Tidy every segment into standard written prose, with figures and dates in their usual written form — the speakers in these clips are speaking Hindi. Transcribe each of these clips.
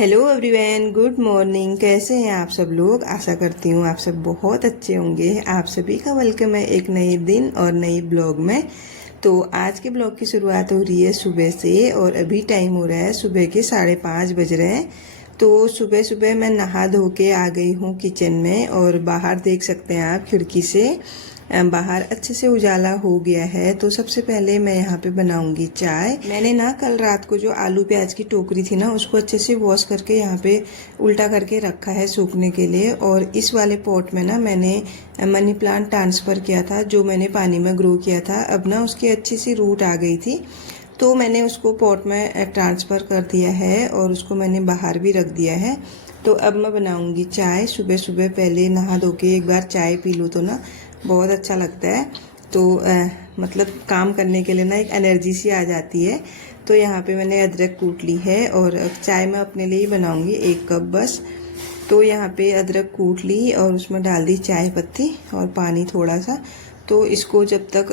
Hello everyone, good morning. कैसे हैं आप सब लोग? आशा करती हूँ आप सब बहुत अच्छे होंगे। आप सभी का वेलकम है एक नए दिन और नई ब्लॉग में। तो आज के ब्लॉग की शुरुआत हो रही है सुबह से और अभी टाइम हो रहा है सुबह के 5:30 बज रहे हैं। तो सुबह सुबह मैं नहा धो के आ गई हूँ किचन में और बाहर देख सकते हैं आप खिड़की से बाहर अच्छे से उजाला हो गया है। तो सबसे पहले मैं यहाँ पे बनाऊंगी चाय। मैंने ना कल रात को जो आलू प्याज की टोकरी थी ना उसको अच्छे से वॉश करके यहाँ पे उल्टा करके रखा है सूखने के लिए। और इस वाले पॉट में ना मैंने मनी प्लांट ट्रांसफ़र किया था जो मैंने पानी में ग्रो किया था। अब ना उसकी अच्छी सी रूट आ गई थी तो मैंने उसको पॉट में ट्रांसफ़र कर दिया है और उसको मैंने बाहर भी रख दिया है। तो अब मैं बनाऊंगी चाय। सुबह सुबह पहले नहा धो के एक बार चाय पी लूँ तो ना बहुत अच्छा लगता है। तो मतलब काम करने के लिए ना एक एनर्जी सी आ जाती है। तो यहाँ पे मैंने अदरक कूट ली है और चाय मैं अपने लिए ही बनाऊंगी 1 कप बस। तो यहाँ पे अदरक कूट ली और उसमें डाल दी चाय पत्ती और पानी थोड़ा सा। तो इसको जब तक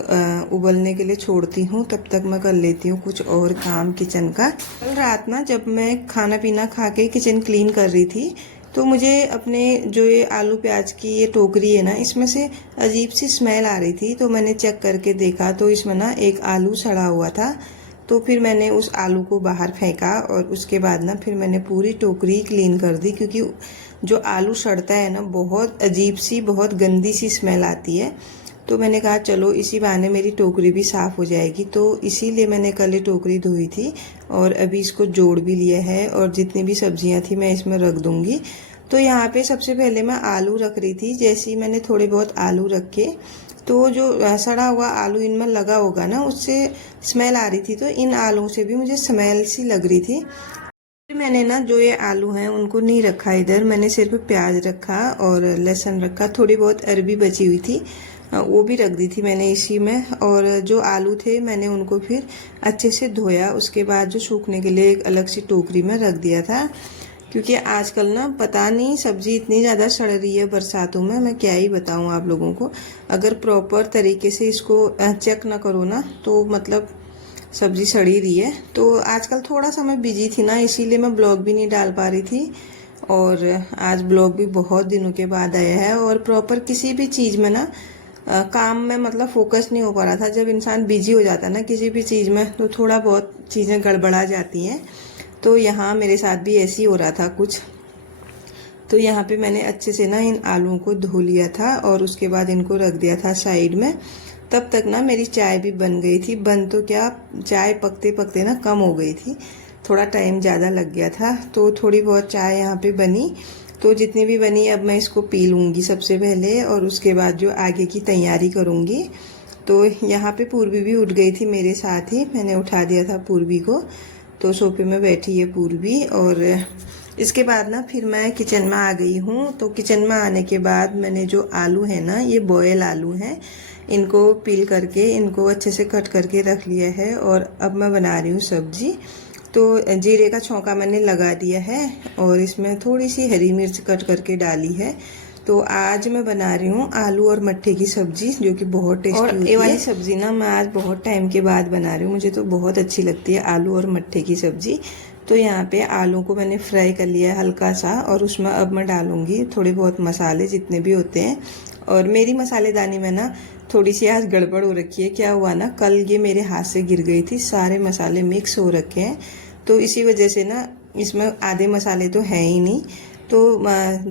उबलने के लिए छोड़ती हूँ तब तक मैं कर लेती हूँ कुछ और काम किचन का। कल रात ना जब मैं खाना पीना खा के किचन क्लीन कर रही थी तो मुझे अपने जो ये आलू प्याज की ये टोकरी है ना इसमें से अजीब सी स्मेल आ रही थी। तो मैंने चेक करके देखा तो इसमें ना एक आलू सड़ा हुआ था। तो फिर मैंने उस आलू को बाहर फेंका और उसके बाद ना फिर मैंने पूरी टोकरी क्लीन कर दी, क्योंकि जो आलू सड़ता है ना बहुत अजीब सी बहुत गंदी सी स्मेल आती है। तो मैंने कहा चलो इसी बहाने मेरी टोकरी भी साफ़ हो जाएगी। तो इसीलिए मैंने कल ये टोकरी धोई थी और अभी इसको जोड़ भी लिया है और जितनी भी सब्जियां थी मैं इसमें रख दूंगी। तो यहाँ पे सबसे पहले मैं आलू रख रही थी। जैसे ही मैंने थोड़े बहुत आलू रखे तो जो सड़ा हुआ आलू इनमें लगा होगा ना उससे स्मेल आ रही थी। तो इन आलू से भी मुझे स्मेल सी लग रही थी। फिर मैंने ना जो ये आलू हैं उनको नहीं रखा इधर, मैंने सिर्फ प्याज रखा और लहसुन रखा। थोड़ी बहुत अरबी बची हुई थी वो भी रख दी थी मैंने इसी में। और जो आलू थे मैंने उनको फिर अच्छे से धोया, उसके बाद जो सूखने के लिए एक अलग सी टोकरी में रख दिया था। क्योंकि आजकल ना पता नहीं सब्जी इतनी ज़्यादा सड़ रही है बरसातों में, मैं क्या ही बताऊँ आप लोगों को। अगर प्रॉपर तरीके से इसको चेक ना करो ना तो मतलब सब्जी सड़ी रही है। तो आजकल थोड़ा सा मैं बिजी थी ना इसीलिए मैं ब्लॉग भी नहीं डाल पा रही थी। और आज ब्लॉग भी बहुत दिनों के बाद आया है और प्रॉपर किसी भी चीज़ में ना काम में मतलब फोकस नहीं हो पा रहा था। जब इंसान बिजी हो जाता है ना किसी भी चीज़ में तो थोड़ा बहुत चीज़ें गड़बड़ा जाती हैं। तो यहाँ मेरे साथ भी ऐसे ही हो रहा था कुछ। तो यहाँ पे मैंने अच्छे से ना इन आलूओं को धो लिया था और उसके बाद इनको रख दिया था साइड में। तब तक ना मेरी चाय भी बन गई थी। बन तो क्या, चाय पकते पकते ना कम हो गई थी, थोड़ा टाइम ज़्यादा लग गया था। तो थोड़ी बहुत चाय यहाँ पे बनी। तो जितनी भी बनी अब मैं इसको पी लूँगी सबसे पहले और उसके बाद जो आगे की तैयारी करूँगी। तो यहाँ पे पूर्वी भी उठ गई थी मेरे साथ ही, मैंने उठा दिया था पूर्वी को। तो सोफे में बैठी है पूर्वी। और इसके बाद ना फिर मैं किचन में आ गई हूँ। तो किचन में आने के बाद मैंने जो आलू है ना ये बॉयल आलू हैं, इनको पील करके इनको अच्छे से कट करके रख लिया है। और अब मैं बना रही हूँ सब्जी। तो जीरे का छौंका मैंने लगा दिया है और इसमें थोड़ी सी हरी मिर्च कट करके डाली है। तो आज मैं बना रही हूँ आलू और मट्ठे की सब्जी जो कि बहुत टेस्टी होती है। ये वाली सब्जी ना मैं आज बहुत टाइम के बाद बना रही हूँ, मुझे तो बहुत अच्छी लगती है आलू और मट्ठे की सब्जी। तो यहाँ पे आलू को मैंने फ्राई कर लिया है हल्का सा और उसमें अब मैं डालूंगी थोड़े बहुत मसाले जितने भी होते हैं। और मेरी मसालेदानी में ना थोड़ी सी आज गड़बड़ हो रखी है। क्या हुआ ना, कल ये मेरे हाथ से गिर गई थी, सारे मसाले मिक्स हो रखे हैं। तो इसी वजह से ना इसमें आधे मसाले तो है ही नहीं। तो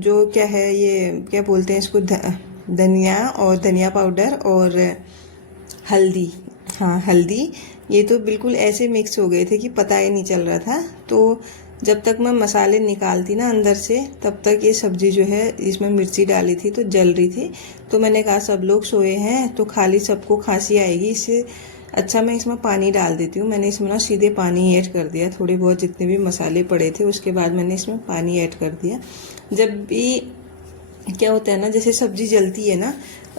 जो क्या है ये क्या बोलते हैं इसको, धनिया और धनिया पाउडर और हल्दी, हाँ हल्दी, ये तो बिल्कुल ऐसे मिक्स हो गए थे कि पता ही नहीं चल रहा था। तो जब तक मैं मसाले निकालती ना अंदर से तब तक ये सब्जी जो है इसमें मिर्ची डाली थी तो जल रही थी। तो मैंने कहा सब लोग सोए हैं तो खाली सबको खांसी आएगी, इससे अच्छा मैं इसमें पानी डाल देती हूँ। मैंने इसमें ना सीधे पानी ऐड कर दिया, थोड़े बहुत जितने भी मसाले पड़े थे उसके बाद मैंने इसमें पानी ऐड कर दिया। जब भी क्या होता है ना जैसे सब्जी जलती है ना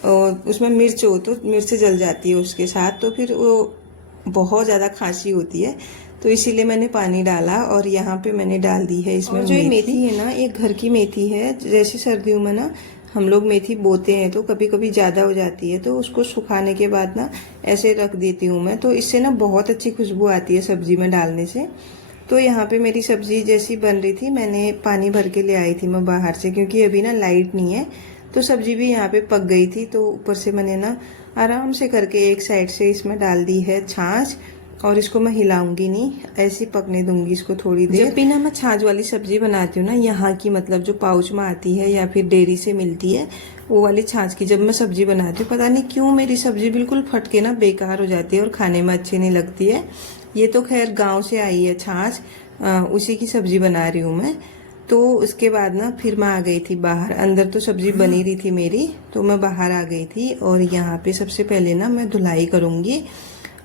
और उसमें मिर्च हो तो मिर्च जल जाती है उसके साथ, तो फिर वो बहुत ज़्यादा खांसी होती है। तो इसीलिए मैंने पानी डाला और यहाँ पे मैंने डाल दी है इसमें जो मेथी है ना, ये घर की मेथी है। जैसे सर्दियों में ना हम लोग मेथी बोते हैं तो कभी कभी ज़्यादा हो जाती है तो उसको सुखाने के बाद ना ऐसे रख देती हूँ मैं। तो इससे ना बहुत अच्छी खुशबू आती है सब्जी में डालने से। तो यहाँ पे मेरी सब्जी जैसी बन रही थी, मैंने पानी भर के ले आई थी मैं बाहर से, क्योंकि अभी ना लाइट नहीं है। तो सब्जी भी यहाँ पे पक गई थी। तो ऊपर से मैंने ना आराम से करके एक साइड से इसमें डाल दी है छाछ, और इसको मैं हिलाऊंगी नहीं, ऐसे ही पकने दूंगी इसको थोड़ी देर। जब भी ना मैं छाछ वाली सब्जी बनाती हूँ ना, यहाँ की मतलब जो पाउच में आती है या फिर डेयरी से मिलती है, वो वाली छाछ की जब मैं सब्जी बनाती हूँ, पता नहीं क्यों मेरी सब्जी बिल्कुल फट के ना बेकार हो जाती है और खाने में अच्छी नहीं लगती है। ये तो खैर गाँव से आई है छाछ, उसी की सब्जी बना रही हूँ मैं। तो उसके बाद ना फिर मैं आ गई थी बाहर। अंदर तो सब्जी बनी रही थी मेरी, तो मैं बाहर आ गई थी। और यहाँ पे सबसे पहले ना मैं धुलाई करूँगी।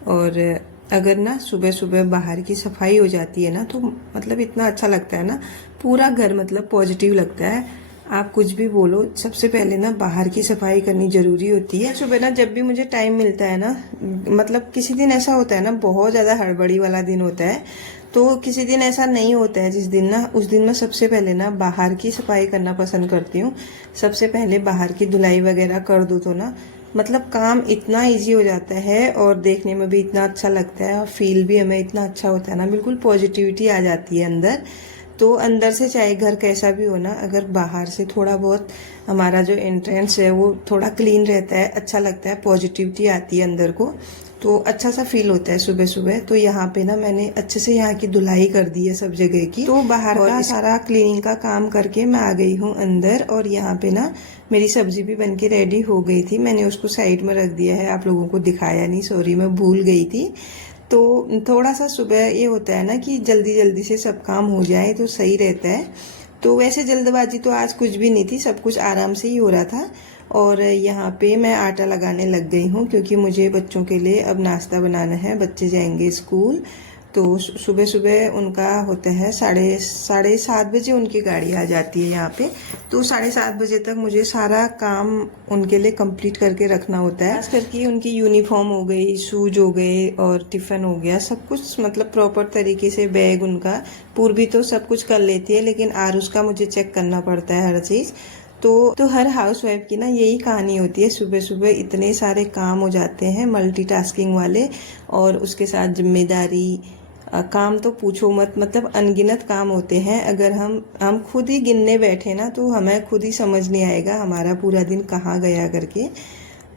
और अगर ना सुबह सुबह बाहर की सफाई हो जाती है ना, तो मतलब इतना अच्छा लगता है ना, पूरा घर मतलब पॉजिटिव लगता है। आप कुछ भी बोलो, सबसे पहले ना बाहर की सफाई करनी जरूरी होती है। सुबह ना जब भी मुझे टाइम मिलता है ना, मतलब किसी दिन ऐसा होता है ना बहुत ज़्यादा हड़बड़ी वाला दिन होता है, तो किसी दिन ऐसा नहीं होता है जिस दिन ना, उस दिन मैं सबसे पहले ना बाहर की सफाई करना पसंद करती हूँ। सबसे पहले बाहर की धुलाई वगैरह कर दूँ तो ना मतलब काम इतना इजी हो जाता है, और देखने में भी इतना अच्छा लगता है, और फील भी हमें इतना अच्छा होता है ना, बिल्कुल पॉजिटिविटी आ जाती है अंदर। तो अंदर से चाहे घर कैसा भी हो ना, अगर बाहर से थोड़ा बहुत हमारा जो एंट्रेंस है वो थोड़ा क्लीन रहता है, अच्छा लगता है, पॉजिटिविटी आती है अंदर को, तो अच्छा सा फील होता है सुबह सुबह। तो यहाँ पे ना मैंने अच्छे से यहाँ की धुलाई कर दी है सब जगह की। तो बाहर का सारा क्लीनिंग का काम करके मैं आ गई हूँ अंदर। और यहाँ पे ना मेरी सब्जी भी बनके रेडी हो गई थी, मैंने उसको साइड में रख दिया है, आप लोगों को दिखाया नहीं, सॉरी मैं भूल गई थी। तो थोड़ा सा सुबह ये होता है ना कि जल्दी जल्दी से सब काम हो जाए तो सही रहता है। तो वैसे जल्दबाजी तो आज कुछ भी नहीं थी, सब कुछ आराम से ही हो रहा था। और यहाँ पे मैं आटा लगाने लग गई हूँ, क्योंकि मुझे बच्चों के लिए अब नाश्ता बनाना है। बच्चे जाएंगे स्कूल, तो सुबह सुबह उनका होता है साढ़े सात बजे उनकी गाड़ी आ जाती है यहाँ पे। तो 7:30 बजे तक मुझे सारा काम उनके लिए कंप्लीट करके रखना होता है। खास करके उनकी यूनिफॉर्म हो गई, शूज हो गए और टिफ़िन हो गया, सब कुछ मतलब प्रॉपर तरीके से। बैग उनका, पूर्वी तो सब कुछ कर लेती है, लेकिन आरुष का मुझे चेक करना पड़ता है हर चीज़। तो हर हाउसवाइफ की ना यही कहानी होती है, सुबह सुबह इतने सारे काम हो जाते हैं मल्टीटास्किंग वाले, और उसके साथ जिम्मेदारी, काम तो पूछो मत, मतलब अनगिनत काम होते हैं। अगर हम खुद ही गिनने बैठे ना, तो हमें खुद ही समझ नहीं आएगा हमारा पूरा दिन कहाँ गया करके।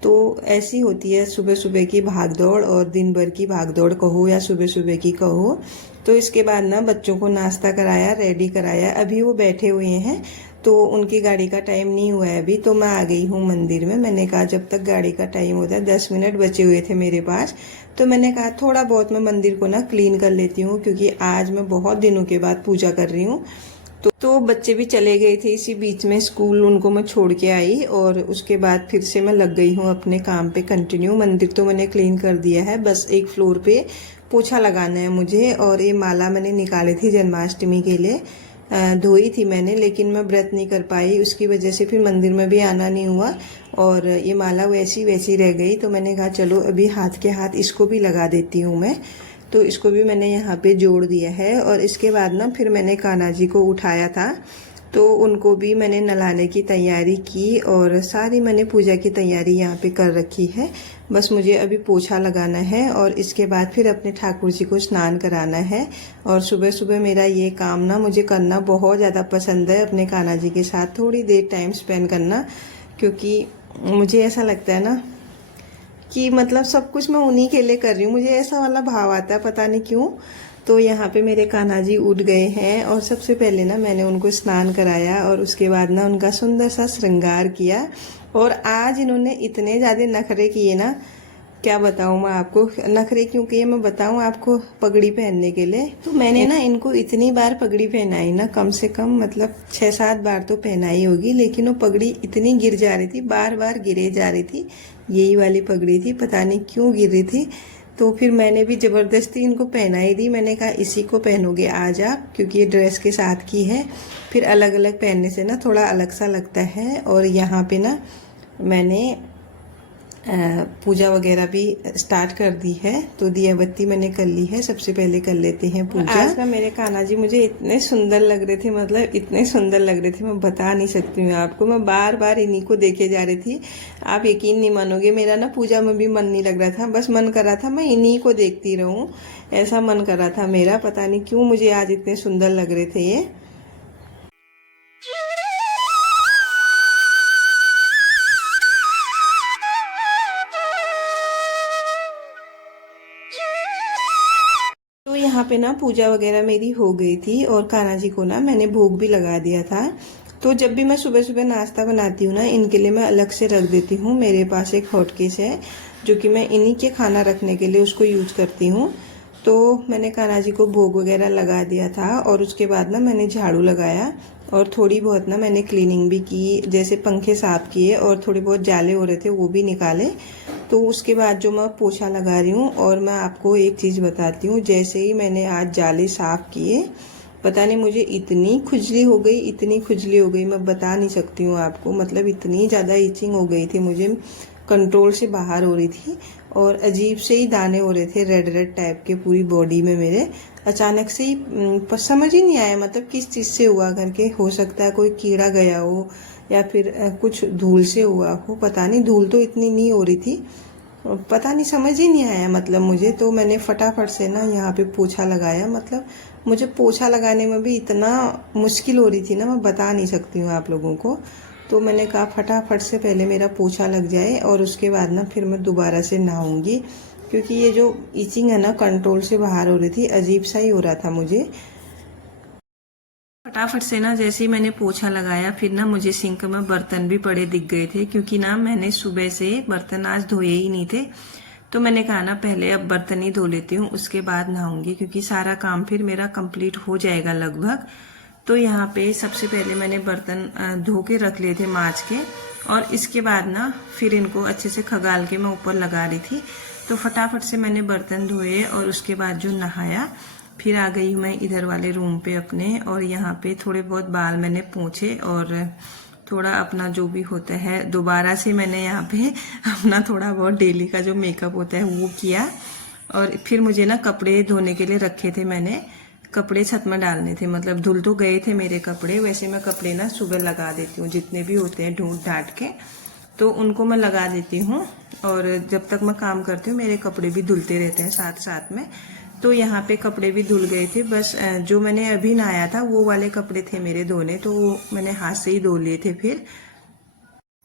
तो ऐसी होती है सुबह सुबह की भागदौड़, और दिन भर की भागदौड़ कहो या सुबह सुबह की कहो। तो इसके बाद ना बच्चों को नाश्ता कराया, रेडी कराया, अभी वो बैठे हुए हैं, तो उनकी गाड़ी का टाइम नहीं हुआ है अभी। तो मैं आ गई हूँ मंदिर में। मैंने कहा जब तक गाड़ी का टाइम होता है, 10 मिनट बचे हुए थे मेरे पास, तो मैंने कहा थोड़ा बहुत मैं मंदिर को ना क्लीन कर लेती हूँ, क्योंकि आज मैं बहुत दिनों के बाद पूजा कर रही हूँ। तो बच्चे भी चले गए थे इसी बीच में स्कूल, उनको मैं छोड़ के आई, और उसके बाद फिर से मैं लग गई हूँ अपने काम पे कंटिन्यू। मंदिर तो मैंने क्लीन कर दिया है, बस एक फ्लोर पे पोछा लगाना है मुझे। और ये माला मैंने निकाली थी जन्माष्टमी के लिए, धोई थी मैंने, लेकिन मैं व्रत नहीं कर पाई, उसकी वजह से फिर मंदिर में भी आना नहीं हुआ, और ये माला वैसी वैसी रह गई। तो मैंने कहा चलो अभी हाथ के हाथ इसको भी लगा देती हूँ मैं। तो इसको भी मैंने यहाँ पे जोड़ दिया है। और इसके बाद ना फिर मैंने कान्हा जी को उठाया था, तो उनको भी मैंने नहलाने की तैयारी की, और सारी मैंने पूजा की तैयारी यहाँ पे कर रखी है। बस मुझे अभी पोछा लगाना है, और इसके बाद फिर अपने ठाकुर जी को स्नान कराना है। और सुबह सुबह मेरा ये काम ना मुझे करना बहुत ज़्यादा पसंद है, अपने कान्हा जी के साथ थोड़ी देर टाइम स्पेंड करना, क्योंकि मुझे ऐसा लगता है ना कि मतलब सब कुछ मैं उन्हीं के लिए कर रही हूँ, मुझे ऐसा वाला भाव आता है, पता नहीं क्यों। तो यहाँ पे मेरे कान्हा जी उठ गए हैं, और सबसे पहले ना मैंने उनको स्नान कराया, और उसके बाद ना उनका सुंदर सा श्रृंगार किया। और आज इन्होंने इतने ज़्यादा नखरे किए ना, क्या बताऊँ मैं आपको, नखरे क्यों किए मैं बताऊँ आपको, पगड़ी पहनने के लिए। तो मैंने ना इनको इतनी बार पगड़ी पहनाई ना, कम से कम मतलब 6-7 बार तो पहनाई होगी, लेकिन वो पगड़ी इतनी गिर जा रही थी, बार बार गिरे जा रही थी। यही वाली पगड़ी थी, पता नहीं क्यों गिर रही थी। तो फिर मैंने भी ज़बरदस्ती इनको पहनाई दी, मैंने कहा इसी को पहनोगे आज आप, क्योंकि ये ड्रेस के साथ की है। फिर अलग अलग पहनने से ना थोड़ा अलग सा लगता है। और यहाँ पे ना मैंने पूजा वगैरह भी स्टार्ट कर दी है। तो दिया बत्ती मैंने कर ली है। सबसे पहले कर लेते हैं पूजा। आज ना मेरे कान्हा जी मुझे इतने सुंदर लग रहे थे, मतलब इतने सुंदर लग रहे थे, मैं बता नहीं सकती हूँ आपको। मैं बार बार इन्हीं को देखे जा रही थी। आप यकीन नहीं मानोगे, मेरा ना पूजा में भी मन नहीं लग रहा था, बस मन कर रहा था मैं इन्हीं को देखती रहूं, ऐसा मन कर रहा था मेरा। पता नहीं क्यों मुझे आज इतने सुंदर लग रहे थे ये। तो यहाँ पे ना पूजा वगैरह मेरी हो गई थी और कान्हा जी को ना मैंने भोग भी लगा दिया था। तो जब भी मैं सुबह सुबह नाश्ता बनाती हूँ ना, इनके लिए मैं अलग से रख देती हूँ। मेरे पास एक हॉटकेस है जो कि मैं इन्हीं के खाना रखने के लिए उसको यूज करती हूँ। तो मैंने कान्हा जी को भोग वगैरह लगा दिया था और उसके बाद ना मैंने झाड़ू लगाया और थोड़ी बहुत ना मैंने क्लीनिंग भी की, जैसे पंखे साफ किए और थोड़े बहुत जाले हो रहे थे वो भी निकाले। तो उसके बाद जो मैं पोछा लगा रही हूँ, और मैं आपको एक चीज़ बताती हूँ, जैसे ही मैंने आज जाले साफ किए, पता नहीं मुझे इतनी खुजली हो गई, इतनी खुजली हो गई, मैं बता नहीं सकती हूँ आपको। मतलब इतनी ज़्यादा इचिंग हो गई थी, मुझे कंट्रोल से बाहर हो रही थी और अजीब से ही दाने हो रहे थे, रेड रेड टाइप के पूरी बॉडी में मेरे। अचानक से ही समझ ही नहीं आया मतलब किस चीज़ से हुआ करके। हो सकता है कोई कीड़ा गया हो या फिर कुछ धूल से हुआ हो, पता नहीं। धूल तो इतनी नहीं हो रही थी, पता नहीं, समझ ही नहीं आया मतलब मुझे। तो मैंने फटाफट से ना यहाँ पे पोछा लगाया। मतलब मुझे पोछा लगाने में भी इतना मुश्किल हो रही थी ना, मैं बता नहीं सकती हूँ आप लोगों को। तो मैंने कहा फटाफट से पहले मेरा पोछा लग जाए और उसके बाद ना फिर मैं दोबारा से नहाऊंगी, क्योंकि ये जो इचिंग है ना कंट्रोल से बाहर हो रही थी, अजीब सा ही हो रहा था मुझे। फटाफट से ना जैसे ही मैंने पोछा लगाया, फिर ना मुझे सिंक में बर्तन भी पड़े दिख गए थे, क्योंकि ना मैंने सुबह से बर्तन आज धोए ही नहीं थे। तो मैंने कहा ना पहले अब बर्तन ही धो लेती हूँ, उसके बाद नहाऊंगी, क्योंकि सारा काम फिर मेरा कंप्लीट हो जाएगा लगभग। तो यहाँ पे सबसे पहले मैंने बर्तन धो के रख लिए थे माँज के, और इसके बाद ना फिर इनको अच्छे से खगाल के मैं ऊपर लगा रही थी। तो फटाफट से मैंने बर्तन धोए और उसके बाद जो नहाया, फिर आ गई मैं इधर वाले रूम पे अपने, और यहाँ पे थोड़े बहुत बाल मैंने पोंछे और थोड़ा अपना जो भी होता है दोबारा से मैंने यहाँ पे अपना थोड़ा बहुत डेली का जो मेकअप होता है वो किया। और फिर मुझे ना कपड़े धोने के लिए रखे थे मैंने, कपड़े छत में डालने थे। मतलब धुल तो गए थे मेरे कपड़े, वैसे मैं कपड़े ना सुबह लगा देती हूँ, जितने भी होते हैं ढूंढ ढांट के तो उनको मैं लगा देती हूँ। और जब तक मैं काम करती हूँ मेरे कपड़े भी धुलते रहते हैं साथ साथ में। तो यहाँ पे कपड़े भी धुल गए थे, बस जो मैंने अभी नहाया था वो वाले कपड़े थे मेरे धोने, तो वो मैंने हाथ से ही धो लिए थे फिर।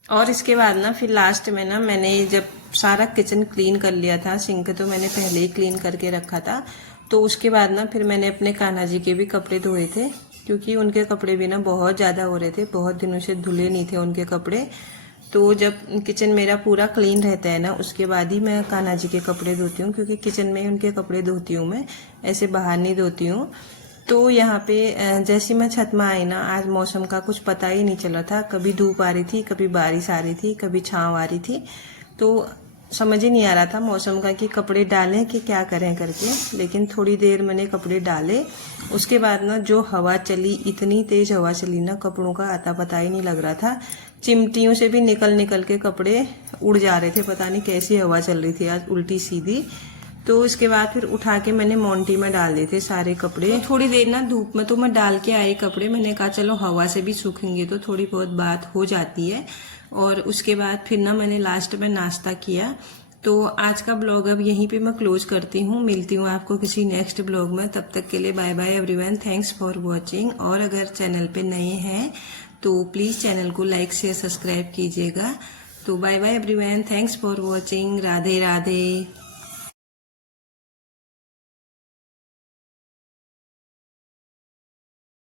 और इसके बाद ना फिर लास्ट में ना मैंने जब सारा किचन क्लीन कर लिया था, सिंक तो मैंने पहले ही क्लीन करके रखा था, तो उसके बाद ना फिर मैंने अपने कान्हा जी के भी कपड़े धोए थे, क्योंकि उनके कपड़े भी ना बहुत ज़्यादा हो रहे थे, बहुत दिनों से धुले नहीं थे उनके कपड़े। तो जब किचन मेरा पूरा क्लीन रहता है ना, उसके बाद ही मैं कान्हा जी के कपड़े धोती हूँ, क्योंकि किचन में उनके कपड़े धोती हूँ मैं, ऐसे बाहर नहीं धोती हूँ। तो यहाँ पे जैसे मैं छत में आई ना, आज मौसम का कुछ पता ही नहीं चला था, कभी धूप आ रही थी, कभी बारिश आ रही थी, कभी छाँव आ रही थी। तो समझ ही नहीं आ रहा था मौसम का कि कपड़े डालें कि क्या करें करके। लेकिन थोड़ी देर मैंने कपड़े डाले, उसके बाद ना जो हवा चली, इतनी तेज हवा चली ना, कपड़ों का आता पता ही नहीं लग रहा था। चिमटियों से भी निकल निकल के कपड़े उड़ जा रहे थे, पता नहीं कैसी हवा चल रही थी आज उल्टी सीधी। तो इसके बाद फिर उठा के मैंने मोंटी में डाल दिए थे सारे कपड़े। तो थोड़ी देर ना धूप में तो मैं डाल के आई कपड़े, मैंने कहा चलो हवा से भी सूखेंगे तो थोड़ी बहुत बात हो जाती है। और उसके बाद फिर ना मैंने लास्ट में नाश्ता किया। तो आज का ब्लॉग अब यहीं पे मैं क्लोज करती हूँ, मिलती हूँ आपको किसी नेक्स्ट ब्लॉग में। तब तक के लिए bye bye everyone, thanks for watching. और अगर चैनल पे नए हैं तो प्लीज़ चैनल को लाइक शेयर सब्सक्राइब कीजिएगा। तो bye bye everyone, thanks for watching, Radhe Radhe.